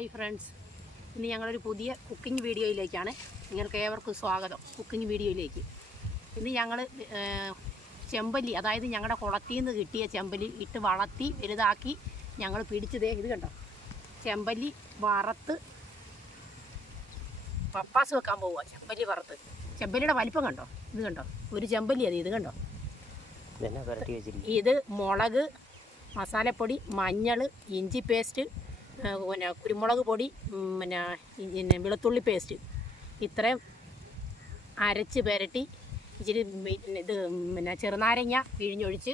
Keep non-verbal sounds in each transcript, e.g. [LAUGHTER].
Hi friends. ഇന്ന് ഞങ്ങളൊരു പുതിയ കുക്കിംഗ് വീഡിയോയിലേക്കാണ്. നിങ്ങൾക്ക് ഏവർക്കും സ്വാഗതം. കുക്കിംഗ് വീഡിയോയിലേക്ക്. ഇന്ന് ഞങ്ങൾ ചെമ്പല്ലി അതായത് ഞങ്ങളുടെ കുളത്തിൽ നിന്ന് കിട്ടിയ ചെമ്പല്ലി ഇട്ട് വളർത്തി വലുതാക്കി ഞങ്ങൾ പിടിച്ചതേ ഇത് കണ്ടോ? ചെമ്പല്ലി വറുത്ത് പപ്പാസ് വെക്കാൻ പോവുക ചെമ്പല്ലി വറുത്ത്. ചെമ്പല്ലിയുടെ വലിപ്പം കണ്ടോ? ഇത് കണ്ടോ? ഒരു ചെമ്പല്ലി അത് ഇത് കണ്ടോ? ഇത് മുളക് മസാലപ്പൊടി മഞ്ഞൾ ഇഞ്ചി പേസ്റ്റ് പിന്നെ കുരുമുളക് പൊടി പിന്നെ പിന്നെ വെളുത്തുള്ളി പേസ്റ്റ് ഇത്രയും അരച്ച് പുരട്ടി ഇച്ചിരി ഇത് പിന്നെ ചെറുനാരങ്ങ പിഴിഞ്ഞൊഴിച്ച്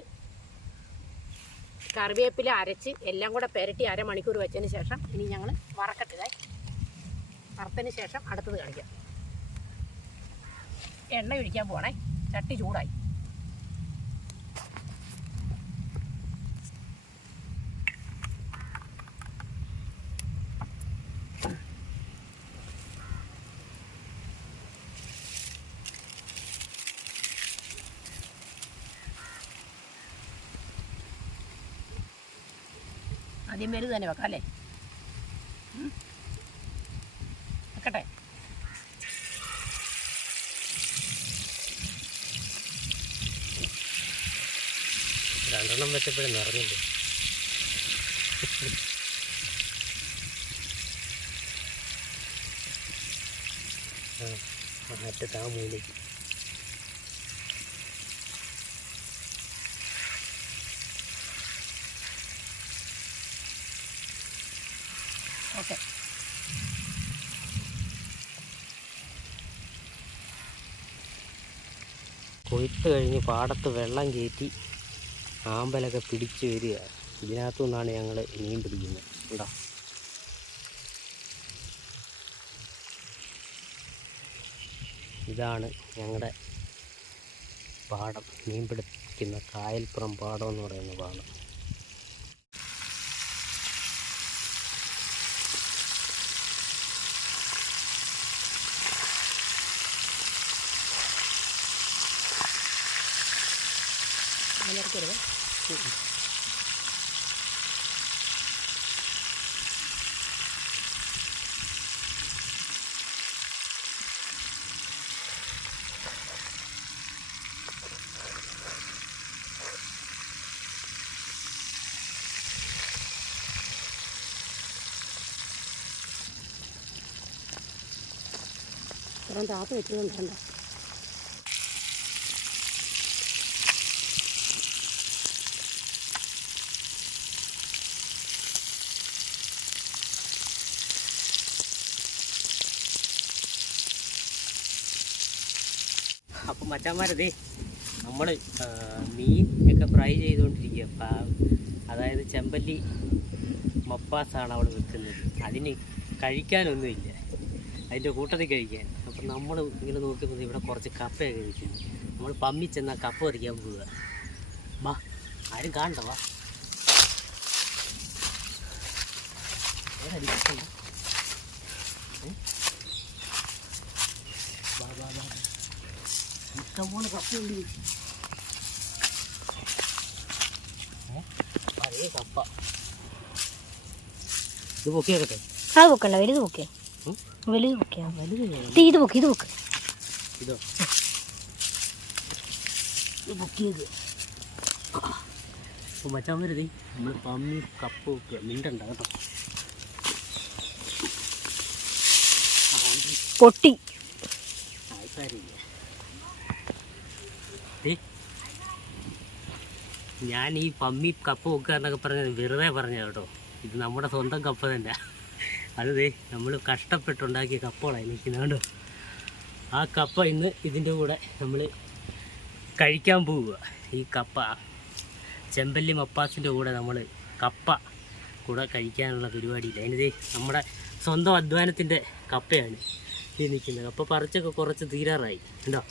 കറിവേപ്പില അരച്ച് എല്ലാം കൂടെ പുരട്ടി അരമണിക്കൂർ വെച്ചതിന് ശേഷം ഇനി ഞങ്ങൾ വറക്കട്ടിതായി വറുത്തതിന് ശേഷം അടുത്തത് കാണിക്കാം. എണ്ണ ഒഴിക്കാൻ പോണേ. ചട്ടി ചൂടായി. ആദ്യം വലുത് തന്നെ വെക്കാം അല്ലേ. വെക്കട്ടെ. രണ്ടെണ്ണം വെച്ചപ്പോഴും നിറഞ്ഞില്ലേ? ആ അറ്റത്ത് ആ മൂലയ്ക്ക് ഓക്കെ. കൊയ്ത്ത് കഴിഞ്ഞ് പാടത്ത് വെള്ളം കയറ്റി ആമ്പലൊക്കെ പിടിച്ച് വരിക. ഇതിനകത്തു നിന്നാണ് ഞങ്ങൾ മീൻ പിടിക്കുന്നത്. കേട്ടോ ഇതാണ് ഞങ്ങളുടെ പാടം. മീൻ പിടിക്കുന്ന കായൽപ്പുറം പാടം എന്ന് പറയുന്ന പാടം. 들어가? 그런다 앞에 들어오면 된다. മച്ചാന്മാരതേ നമ്മൾ മീൻ ഒക്കെ ഫ്രൈ ചെയ്തുകൊണ്ടിരിക്കുക അപ്പം അതായത് ചെമ്പല്ലി മപ്പാസാണ് അവൾ വെക്കുന്നത്. അതിന് കഴിക്കാനൊന്നുമില്ല. അതിന്റെ കൂട്ടത്തിൽ കഴിക്കാൻ. അപ്പം നമ്മൾ ഇങ്ങനെ നോക്കുമ്പോൾ ഇവിടെ കുറച്ച് കപ്പയൊക്കെ നിൽക്കുന്നു നമ്മൾ പമ്മി ചെന്നാൽ കപ്പ പറിക്കാൻ പോവുക വാ ആരും കാണണ്ട വാ. ഏതാടി കപ്പ? ഏ? വാ വാ വാ ഇഷ്ടംപോലെ കപ്പയുണ്ട്? പഴയ കപ്പ. ഇത് പൊക്കിയാക്കട്ടെ അത് പൊക്കണ്ട. വലുത് പൊക്കേ ഉം? വലുത് പൊക്കിയാ വലുത് ഇത് പൊക്ക് ഇത് പൊക്ക്. ഇതോ. ഇത് പൊക്കിയത്. അപ്പോൾ മച്ചാൻ വരുതേ നമ്മൾ പമ്മി കപ്പ വെക്കുക മിണ്ടണ്ട കേട്ടോ. പൊട്ടി. ആൾക്കാരില്ല? ഞാൻ ഈ പമ്മി കപ്പ വെക്കുക എന്നൊക്കെ പറഞ്ഞത് വെറുതെ പറഞ്ഞ കേട്ടോ. ഇത് നമ്മുടെ സ്വന്തം കപ്പ തന്നെ. അത് നമ്മൾ കഷ്ടപ്പെട്ടുണ്ടാക്കിയ കപ്പകളായി നിൽക്കുന്നത് കേട്ടോ ആ കപ്പ ഇന്ന് ഇതിന്റെ കൂടെ നമ്മൾ കഴിക്കാൻ പോവുക. ഈ കപ്പ ചെമ്പല്ലി മപ്പാസിന്റെ കൂടെ നമ്മൾ കപ്പ കൂടെ കഴിക്കാനുള്ള പരിപാടിയില്ല. അതിനിത് നമ്മുടെ സ്വന്തം അധ്വാനത്തിന്റെ കപ്പയാണ് ഇത് നിൽക്കുന്നത്. കപ്പ പറിച്ചൊക്കെ കുറച്ച് തീരാറായി. ഉണ്ടോ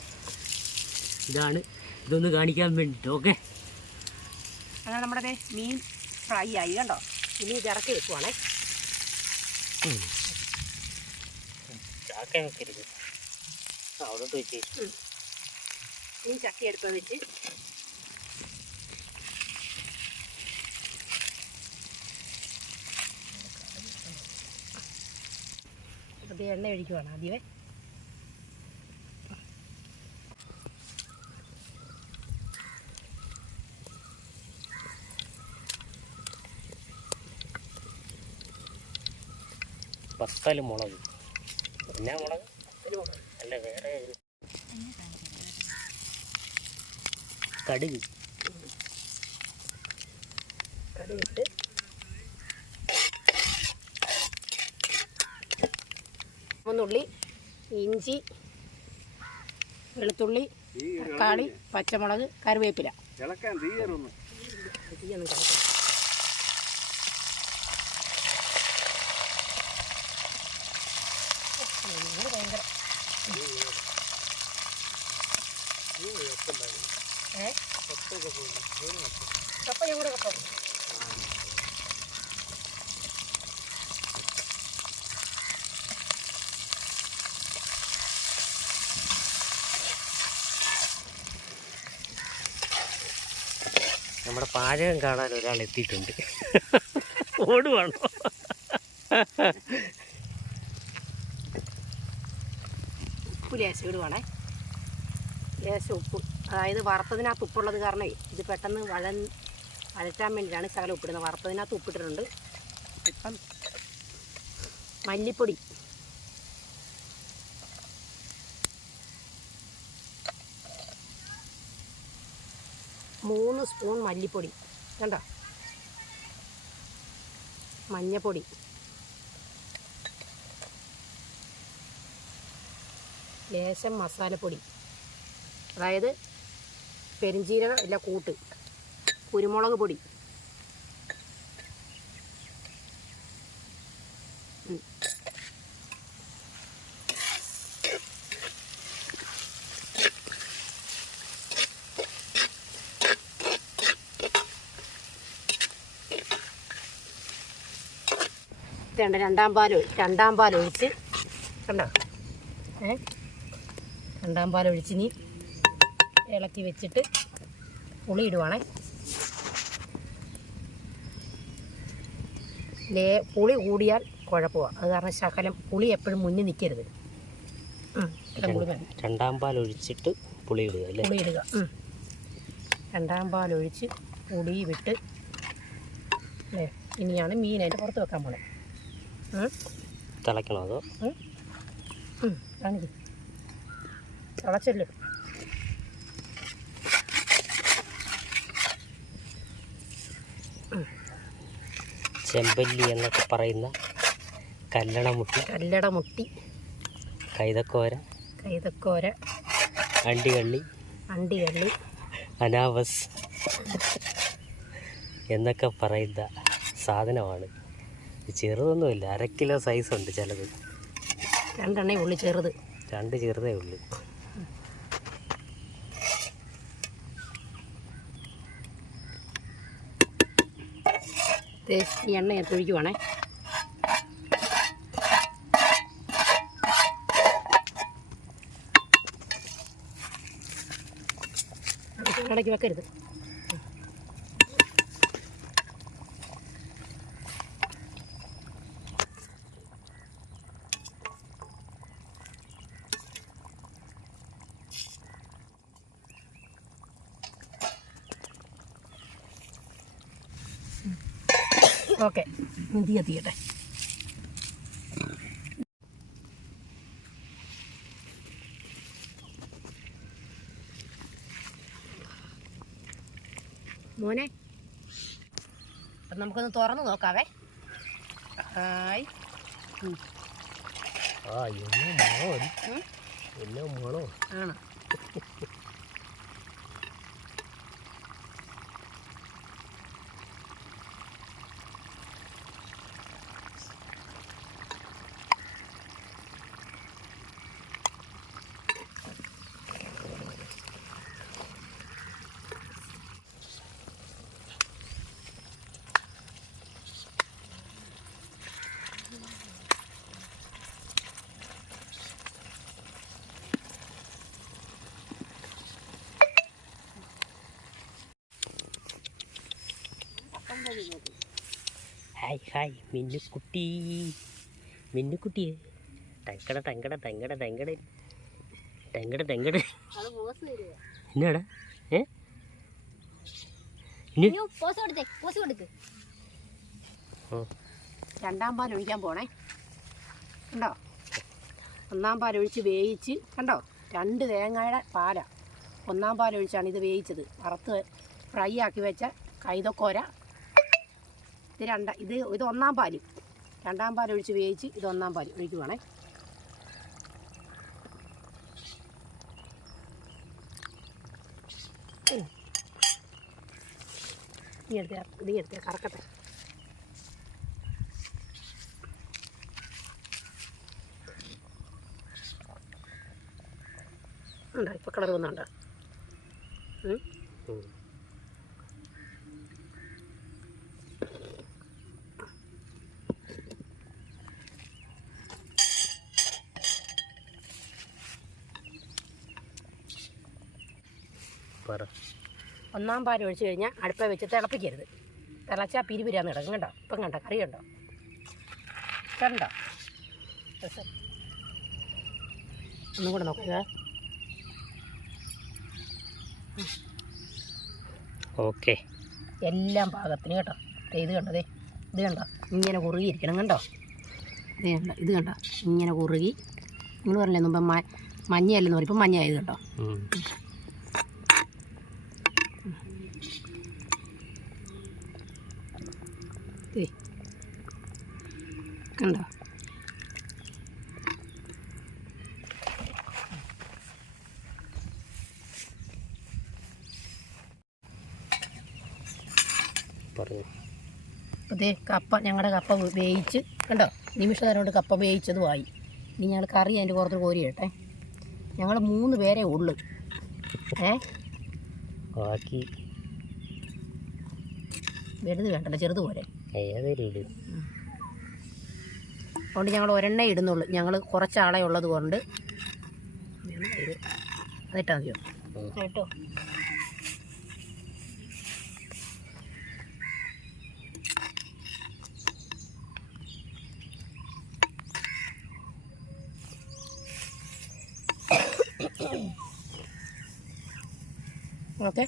ഇതാണ് ഇതൊന്ന് കാണിക്കാൻ വേണ്ടിയിട്ട്. ഓക്കെ? അങ്ങനെ നമ്മുടെ മീൻ ഫ്രൈ ആയി കണ്ടോ? ഇനി ഇത് ഇറക്കി വെക്കുവാണേ. മീൻ ചക്കി എടുത്ത് വെച്ച്. അത് എണ്ണ ഒഴിക്കുവാണ് ആദ്യമേ? പത്തൽ മുളക്. എന്നാ മുളക്? അല്ല വേറെ കടുക്. കടുകിട്ട് ചുവന്നുള്ളി ഇഞ്ചി വെളുത്തുള്ളി തക്കാളി പച്ചമുളക് കറിവേപ്പില. തീയൊന്നും കിടക്കണം ഇത് ഭയങ്കര ഏ കപ്പ ഞാൻ കൂടെ കപ്പ നമ്മുടെ പാചകം കാണാൻ ഒരാൾ എത്തിയിട്ടുണ്ട്. ഓടുവാണോ? ഉപ്പ് ലേശം ഇടുവാണേ. ലേശം ഉപ്പ്. അതായത് വറുത്തതിനകത്ത് ഉപ്പുള്ളത് കാരണമേ ഇത് പെട്ടെന്ന് വഴ വഴറ്റാൻ വേണ്ടിയിട്ടാണ് ശകലം ഉപ്പിടുന്നത്. വറുത്തതിനകത്ത് ഉപ്പിട്ടിട്ടുണ്ട്. ഇപ്പം മല്ലിപ്പൊടി. മൂന്ന് സ്പൂൺ മല്ലിപ്പൊടി. കണ്ടോ? മഞ്ഞപ്പൊടി. ലേശം മസാലപ്പൊടി. അതായത് പെരിഞ്ചീരകം ഇല്ല കൂട്ട്. കുരുമുളക് പൊടി. ഉം. രണ്ടാം പാൽ രണ്ടാം പാൽ ഒഴിച്ച്. കണ്ടോ? ഏ? രണ്ടാം പാൽ ഒഴിച്ച് ഇനി ഇളക്കി വെച്ചിട്ട് പുളി ഇടുവാണേ. ലേ പുളി കൂടിയാൽ കുഴപ്പമാണ് അത് കാരണം ശകലം പുളി എപ്പോഴും മുന്നിൽ നിൽക്കരുത് രണ്ടാം പാൽ ഒഴിച്ചിട്ട് പുളി ഇടുക അല്ലേ? പുളി ഇടുക. രണ്ടാം പാൽ ഒഴിച്ച് പുളി വിട്ട് അല്ലേ ഇനിയാണ് മീൻ അതിന്റെ പുറത്ത് വെക്കാൻ പോണേ. തിളയ്ക്കണോ അതോ? കാണിക്ക്. തിളച്ചല്ലോ? ചെമ്പല്ലി എന്നൊക്കെ പറയുന്ന കല്ലടമുട്ടി. കല്ലട മുട്ടി കൈതക്കോര. കൈതക്കോര. അണ്ടികള്ളി. അണ്ടികള്ളി. അനാവസ്. എന്നൊക്കെ പറയുന്ന സാധനമാണ്. ചെറുതൊന്നുമില്ല അര കിലോ സൈസ് ഉണ്ട് ചിലത്. രണ്ടെണ്ണേ ഉള്ളു ചെറുത്. രണ്ട് ചെറുതേ ഉള്ളൂ. ഈ എണ്ണ ഞാൻ ഒഴിക്കുവാണേ. ഇടയ്ക്ക് വെക്കരുത് ഓക്കെ തീ എത്തിക്കട്ടെ മോനെ അപ്പം നമുക്കൊന്ന് തുറന്ന് നോക്കാവേ. ഹായ് ആ എന്നോ മണോ. എന്നോ മണോ ആണ്. Hi hi Minnukutty. മിന്നുക്കുട്ടിയെ ടങ്കട ടങ്കട തങ്കട തങ്കട. തങ്കട തങ്കട. പോസ് തരുക എന്നാടാ ഏ? രണ്ടാം പാൽ ഒഴിക്കാൻ പോണേ. കണ്ടോ? ഒന്നാം പാൽ ഒഴിച്ച് വേവിച്ച് കണ്ടോ? രണ്ട് തേങ്ങയുടെ പാല. ഒന്നാം പാൽ ഒഴിച്ചാണ് ഇത് വേയിച്ചത് വറുത്ത് ഫ്രൈ ആക്കി വെച്ച കൈതക്കോര ഇത് രണ്ട ഇത് ഇത് ഒന്നാം പാൽ. രണ്ടാം പാൽ ഒഴിച്ച് വേവിച്ച് ഇത് ഒന്നാം പാൽ ഒഴിക്കുവാണേ. നീ കറക്കട്ടെ. ഉണ്ടോ ഇപ്പോൾ കളർ വന്നുണ്ടോ. ഒന്നാം പാൽ ഒഴിച്ച് കഴിഞ്ഞാൽ അടുപ്പ വെച്ച് തിളപ്പിക്കരുത്. തിളച്ചാൽ പിരിപിരാന്ന് കിടക്കും കണ്ടോ? ഇപ്പം കണ്ടോ? കറി കണ്ടോ? കണ്ടോ. ഒന്നും കൂടെ നോക്കുക ഓക്കെ. എല്ലാം പാകത്തിന് കേട്ടോ. ഇത് കണ്ടതേ ഇത് കണ്ടോ? ഇങ്ങനെ കുറുകിയിരിക്കണം കണ്ടോ? ഇത് കണ്ടോ? ഇത് കണ്ടോ? ഇങ്ങനെ കുറുകി. നിങ്ങൾ പറഞ്ഞില്ലേ മുമ്പ് മഞ്ഞയല്ലെന്ന് പറയും. ഇപ്പം മഞ്ഞയായത് കണ്ടോ? കണ്ടോ പറഞ്ഞു അതേ കപ്പ ഞങ്ങളുടെ കപ്പ വേവിച്ച് കണ്ടോ? നിമിഷ നേരം കൊണ്ട് കപ്പ വേവിച്ചതുമായി ഇനി ഞങ്ങൾ കറി അതിന്റെ പുറത്ത് കോരി ഇടട്ടെ. ഞങ്ങൾ മൂന്ന് പേരെ ഉള്ളു. ഏ? ബാക്കി വലുത് വേണ്ടല്ലോ ചെറുത് പോരെ. ഏതെങ്കിലും അതുകൊണ്ട് ഞങ്ങൾ ഒരെണ്ണേ ഇടുന്നുള്ളൂ. ഞങ്ങൾ കുറച്ചാളെ ഉള്ളത് കൊണ്ട്. അതിട്ടാ മതിയോ. കേട്ടോ. ഓക്കെ.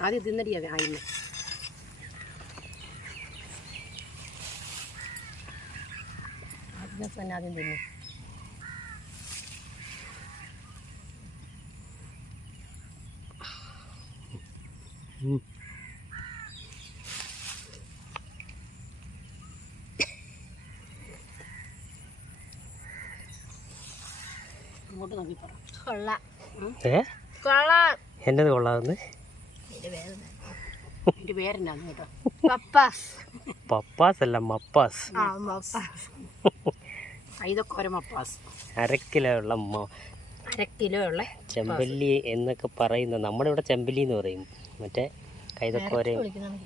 ആദ്യം തിന്നടിയാവേ ആയിരുന്നു ആദ്യം തന്നെ ആദ്യം തിന്നു ഉം. അങ്ങോട്ട് നോക്കി പറ കൊള്ളാം ഏ കൊള്ളാം എന്റെത് കൊള്ളാമെന്ന് എന്റെ പേര് തിന്നു എന്റെ കേട്ടോ. പപ്പാസ്. പപ്പാസ് അല്ല മപ്പാസ്. ആ പപ്പാസ് ഒരു മപ്പാസ് അരക്കിലോ ഉള്ള അരക്കിലോ അര കിലോ ഉള്ള ചെമ്പല്ലി എന്നൊക്കെ പറയുന്ന നമ്മുടെ ഇവിടെ ചെമ്പല്ലി എന്ന് പറയും. മറ്റേ കൈതക്കോരയും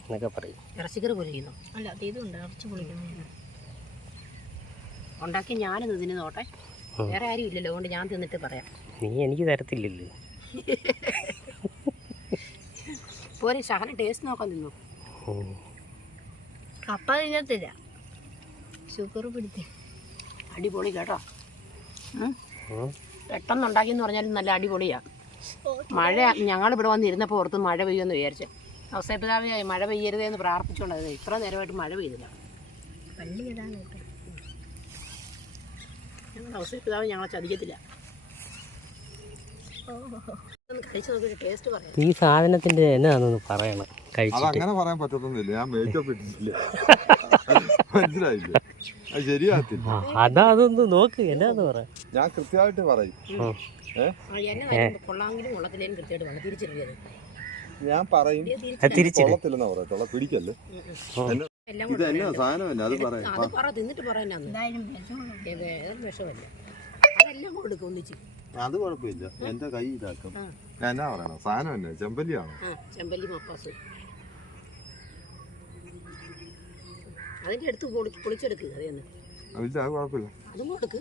എന്നൊക്കെ പറയും. ഇറച്ചിക്കറി പൊരിക്കുന്നു. അല്ല ഇതുണ്ട് ഇറച്ചി പൊളിക്കുന്നു. ഉണ്ടാക്കി ഞാനൊന്ന് തിന്നു നോട്ടെ വേറെ ആരും ഇല്ലല്ലോ. അതുകൊണ്ട് ഞാൻ തിന്നിട്ട് പറയാം. നീ എനിക്ക് തരത്തില്ലല്ലോ. പോരെ ശകലം ടേസ്റ്റ് നോക്കാൻ തിന്നു. കപ്പ തിന്നത്തില്ല. ഷുഗർ പിടിച്ച് അടിപൊളി കേട്ടോ. ഉം. ഉം. പെട്ടെന്ന് ഉണ്ടാക്കിയെന്ന് പറഞ്ഞാലും നല്ല അടിപൊളിയാണ് മഴ ഞങ്ങൾ ഇവിടെ വന്നിരുന്നപ്പോൾ ഓർത്ത് മഴ പെയ്യുമെന്ന് വിചാരിച്ചു. അവസരപിതാവിയായി മഴ പെയ്യരുതേ എന്ന് പ്രാർത്ഥിച്ചുകൊണ്ടത് ഇത്ര നേരമായിട്ട് മഴ പെയ്തില്ല. പള്ളി ഏതാണ് കേട്ടോ ഞങ്ങളുടെ അവസ്ഥപിതാവ് ഞങ്ങളെ ചതിക്കത്തില്ല. ഈ സാധനത്തിന്റെ എന്നാന്നൊന്ന് പറയണം കഴിച്ചു അങ്ങനെ പറയാൻ പറ്റത്തൊന്നുമില്ല. ഞാൻ മേക്കപ്പ് ഇട്ടിട്ടില്ല. [LAUGHS] മനസ്സിലായില്ലേ? അത് ശരിയാകത്തില്ല. ആ, അതാ അതൊന്ന് നോക്ക് എന്നാന്ന് പറ. ഞാൻ കൃത്യമായിട്ട് പറയും. ഞാൻ പറയും. പിടിക്കല്ലേ? ഇത് എന്നാ സാധനമല്ല? അത് പറയാം. അത് കുഴപ്പമില്ല. എന്റെ കൈ ഇതാക്കും. ഞാൻ എന്നാ പറയണം സാധനം ചെമ്പല്ലിയാണോ? ചെമ്പല്ലി മപ്പാസ്. അതിന്റെ അടുത്ത് പൊളി പൊളിച്ചെടുക്കുക അതേന്ന് ഇല്ല അത് കുഴപ്പമില്ല. അതും കൊടുക്ക്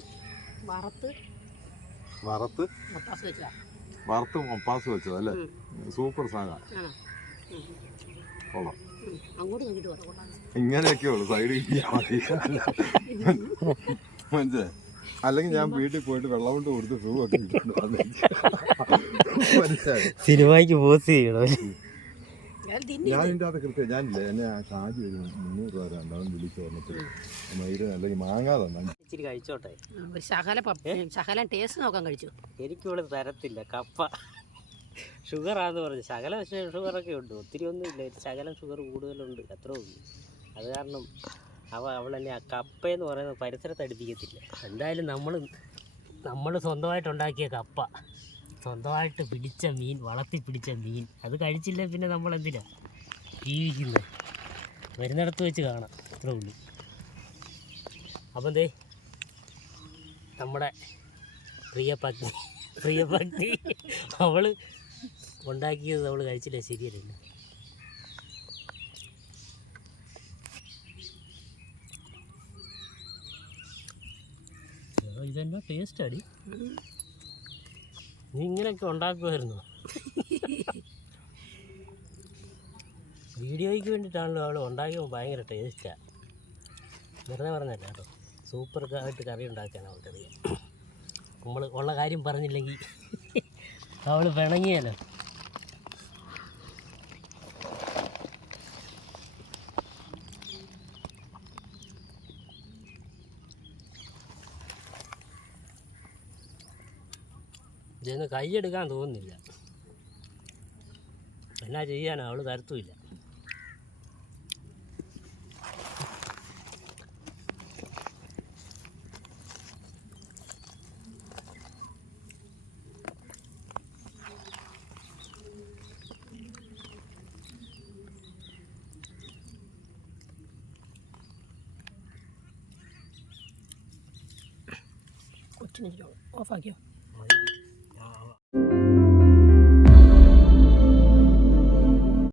വറുത്ത് വറുത്ത് മപ്പാസ് വെച്ചാ വറുത്ത് മപ്പാസ് വെച്ചതല്ലേ സൂപ്പർ സാധനം. കൊള്ളാം. അങ്ങോട്ട് കൊള്ളാം ഇങ്ങനെയൊക്കെ ഉള്ളു. സൈഡ് കിട്ടിയാൽ മതി. മനസ്സിലായി അല്ലെങ്കിൽ ഞാൻ വീട്ടിൽ പോയിട്ട് വെള്ളം കൊണ്ട് കൊടുത്ത് ഷൂ ഒക്കെ. സിനിമയ്ക്ക് പോസ് ചെയ്യണോ. ഞാൻ ഇതിന്റെ അകത്ത് കൃത്യം ഞാനില്ലേ എന്നെ ഷാജി ഒരു മുന്നൂറ് രൂപ രണ്ടാമത് വിളിച്ച് വന്നിട്ട് മയിര് അല്ലെങ്കിൽ മാങ്ങാ തന്നെ ഇച്ചിരി കഴിച്ചോട്ടെ? ഒരു ശകല പപ്പ- ശകലം ടേസ്റ്റ് നോക്കാൻ കഴിച്ചു. എനിക്കിവിടെ തരത്തില്ല കപ്പ. ഷുഗറാന്ന് പറഞ്ഞു. ശകലം പക്ഷേ ഷുഗറൊക്കെ ഉണ്ട്. ഒത്തിരി ഒന്നും ഇല്ല. ഒരു ശകലം ഷുഗർ കൂടുതലുണ്ട്. അത്രേ ഉള്ളൂ. അത് കാരണം അവ അവളെന്നെ എന്നെ ആ കപ്പയെന്ന് പറയുന്നത് പരിസരത്ത് അടുപ്പിക്കത്തില്ല എന്തായാലും നമ്മൾ നമ്മൾ സ്വന്തമായിട്ടുണ്ടാക്കിയ കപ്പ. സ്വന്തമായിട്ട് പിടിച്ച മീൻ വളർത്തി പിടിച്ച മീൻ. അത് കഴിച്ചില്ല പിന്നെ നമ്മൾ എന്തിനാ ജീവിക്കുന്നത് വരുന്നിടത്ത് വെച്ച് കാണാം. അത്രേ ഉള്ളൂ. അപ്പം എന്തേ നമ്മുടെ പ്രിയ പത്നി പ്രിയ പത്നി അവൾ ഉണ്ടാക്കിയത് നമ്മൾ കഴിച്ചില്ല. ശരിയല്ല ഇതെന്നാ ടേസ്റ്റ് അടി നീ ഇങ്ങനെയൊക്കെ ഉണ്ടാക്കുമായിരുന്നു വീഡിയോയ്ക്ക് വേണ്ടിയിട്ടാണല്ലോ അവൾ ഉണ്ടാക്കിയപ്പോൾ ഭയങ്കര ടേസ്റ്റാണ് വെറുതെ പറഞ്ഞല്ല കേട്ടോ. സൂപ്പർ ആയിട്ട് കറി ഉണ്ടാക്കാൻ അവൾക്കറിയാം. നമ്മൾ ഉള്ള കാര്യം പറഞ്ഞില്ലെങ്കിൽ അവൾ പിണങ്ങിയല്ലോ. ഇതൊന്ന് കൈയെടുക്കാൻ തോന്നുന്നില്ല. എന്നാ ചെയ്യാനാ? അവൾ തരത്തുമില്ല.